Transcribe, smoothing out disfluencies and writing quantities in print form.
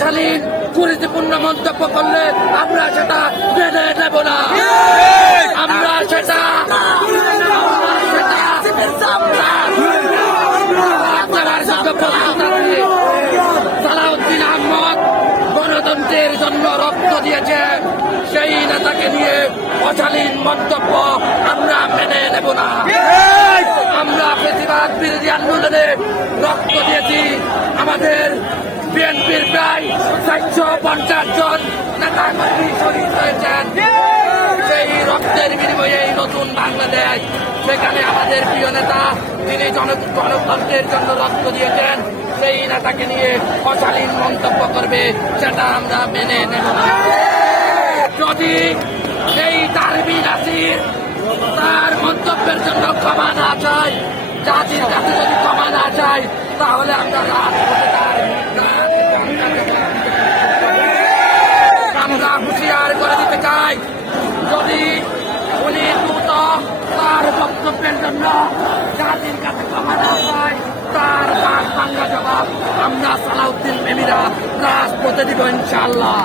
অশালীন কুরুচিপূর্ণ মন্তব্য করলে আমরা সেটা মেনে নেব না। আমরা সেটা সালাউদ্দিন আহমদ গণতন্ত্রের জন্য রক্ত দিয়েছেন, সেই নেতাকে নিয়ে অশালীন মন্তব্য আমরা মেনে নেব না। আমরা ফ্যাসিবাদ বিরোধী আন্দোলনে রক্ত দিয়েছি। আমাদের বিএনপির প্রায় 450 জন নেতা কর্মী শহীদ হয়েছেন। সেই রক্তের বিনিময়ে এই নতুন বাংলাদেশ, সেখানে আমাদের প্রিয় নেতা যিনি গণতন্ত্রের জন্য রক্ত দিয়েছেন, সেই নেতাকে নিয়ে অশালীন মন্তব্য করবে, সেটা আমরা মেনে নেব না। যদি এই তারবি নাসির তার মন্তব্যের জন্য ক্ষমা না চাই, জাতির কাছে যদি ক্ষমা না চাই, তাহলে আমরা আমরা হুঁশিয়ার করে দিতে চাই, যদি উনি দ্রুত তার বক্তব্যের জন্য জাতির কাছে ক্ষমা না চায়, তার বাংলা জবাব আমরা সালাউদ্দিন প্রেমীরা রাজপথে দিব ইনশাআল্লাহ।